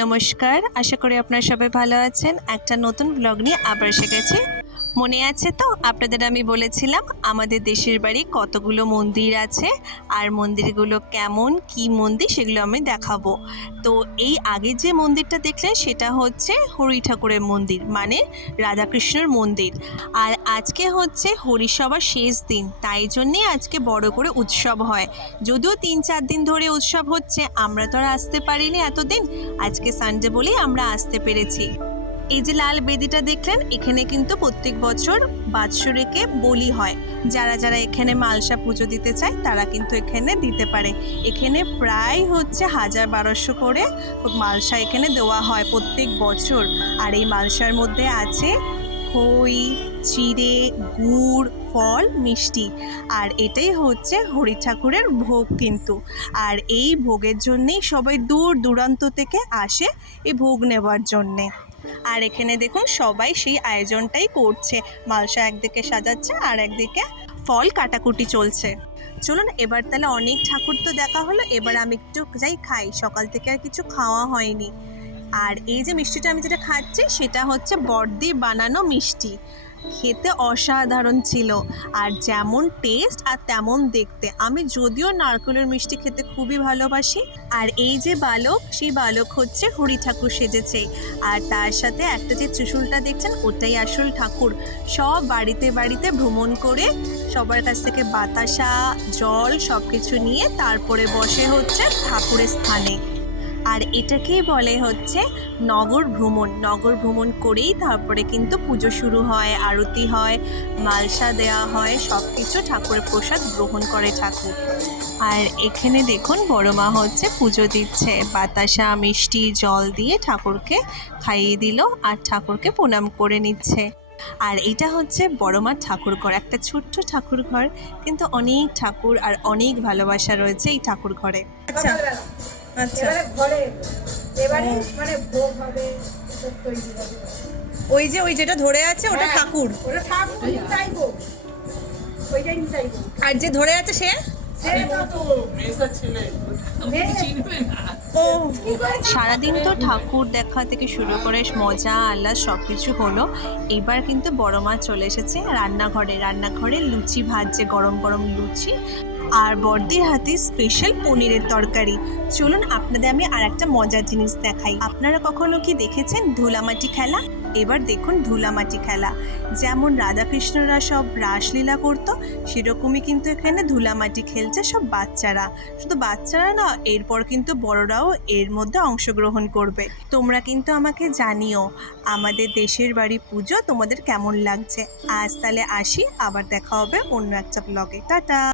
নমস্কার, আশা করি আপনারা সবাই ভালো আছেন। একটা নতুন ব্লগ নিয়ে আবার এসে গেছি। মনে আছে তো আপনাদের আমি বলেছিলাম আমাদের দেশের বাড়ি কতগুলো মন্দির আছে আর মন্দিরগুলো কেমন কি মন্দির সেগুলো আমি দেখাবো। তো এই আগে যে মন্দিরটা দেখলেন সেটা হচ্ছে হরি ঠাকুরের মন্দির, মানে রাধাকৃষ্ণের মন্দির। আর আজকে হচ্ছে হরিসভার শেষ দিন, তাই জন্যেই আজকে বড় করে উৎসব হয়। যদিও 3-4 দিন ধরে উৎসব হচ্ছে, আমরা তো আর আসতে পারিনি এতদিন। আজকে সানডে বলেই আমরা আসতে পেরেছি। এই যে লাল বেদিটা দেখলেন, এখানে কিন্তু প্রত্যেক বছর বাৎসরিকে বলি হয়। যারা যারা এখানে মালসা পুজো দিতে চায় তারা কিন্তু এখানে দিতে পারে। এখানে প্রায় হচ্ছে 1000-1200 করে মালসা এখানে দেওয়া হয় প্রত্যেক বছর। আর এই মালসার মধ্যে আছে খই, চিড়ে, গুড়, ফল, মিষ্টি। আর এটাই হচ্ছে হরি ঠাকুরের ভোগ কিন্তু। আর এই ভোগের জন্যেই সবাই দূর দূরান্ত থেকে আসে এই ভোগ নেবার জন্যে। আর এখানে দেখুন সবাই সেই আয়োজনটাই করছে, মালসা একদিকে সাজাচ্ছে আর একদিকে ফল কাটাকুটি চলছে। চলুন এবার তাহলে অনেক ঠাকুর তো দেখা হলো, এবার আমি একটু যাই খাই, সকাল থেকে আর কিছু খাওয়া হয়নি। আর এই যে মিষ্টিটা আমি যেটা খাচ্ছি সেটা হচ্ছে বড়দি বানানো মিষ্টি। খেতে অসাধারণ ছিল, আর যেমন টেস্ট আর তেমন দেখতে। আমি যদিও নারকেলের মিষ্টি খেতে খুবই ভালোবাসি। আর এই যে বালক, সেই বালক হচ্ছে হরি ঠাকুর সেজেছে। আর তার সাথে একটা যে ত্রিশূলটা দেখছেন ওটাই আসল ঠাকুর। সব বাড়িতে বাড়িতে ভ্রমণ করে সবার কাছ থেকে বাতাসা, জল সব কিছু নিয়ে তারপরে বসে হচ্ছে ঠাকুরের স্থানে। আর এটাকেই বলে হচ্ছে নগর ভ্রমণ। নগর ভ্রমণ করেই তারপরে কিন্তু পুজো শুরু হয়, আরতি হয়, মালসা দেওয়া হয়, সব কিছু ঠাকুরের প্রসাদ গ্রহণ করে ঠাকুর। আর এখানে দেখুন বড় মা হচ্ছে পুজো দিচ্ছে, বাতাসা, মিষ্টি, জল দিয়ে ঠাকুরকে খাইয়ে দিল আর ঠাকুরকে প্রণাম করে নিচ্ছে। আর এটা হচ্ছে বড় মার ঠাকুর ঘর, একটা ছোট্ট ঠাকুর ঘর, কিন্তু অনেক ঠাকুর আর অনেক ভালোবাসা রয়েছে এই ঠাকুর ঘরে। আচ্ছা আচ্ছা, এবারে মানে ভোগ হবে, সব তৈরি হবে। ওই যে ওই যেটা ধরে আছে ওটা ঠাকুর, ওটা ঠাকুর চাইবো, ওইটাই চাইবো। আর যে ধরে আছে সে ও। সারাদিন তো ঠাকুর দেখা থেকে শুরু করে মজা আহ্লাদ সব কিছু হলো। এবার কিন্তু বড় মা চলে এসেছে রান্নাঘরে লুচি ভাজছে, গরম গরম লুচি, আর বড়দির হাতে স্পেশাল পনিরের তরকারি। চলুন আপনাদের আমি আর একটা মজার জিনিস দেখাই। আপনারা কখনো কি দেখেছেন ধুলামাটি খেলা? এবার দেখুন ধুলামাটি খেলা। যেমন রাধাকৃষ্ণরা সব রাসলীলা করতো, সেরকমই কিন্তু এখানে ধুলামাটি খেলছে সব বাচ্চারা। শুধু বাচ্চারা না, এরপর কিন্তু বড়রাও এর মধ্যে অংশগ্রহণ করবে। তোমরা কিন্তু আমাকে জানিও আমাদের দেশের বাড়ি পুজো তোমাদের কেমন লাগছে। আজ তাহলে আসি, আবার দেখা হবে অন্য একটা ব্লগে। টাটা।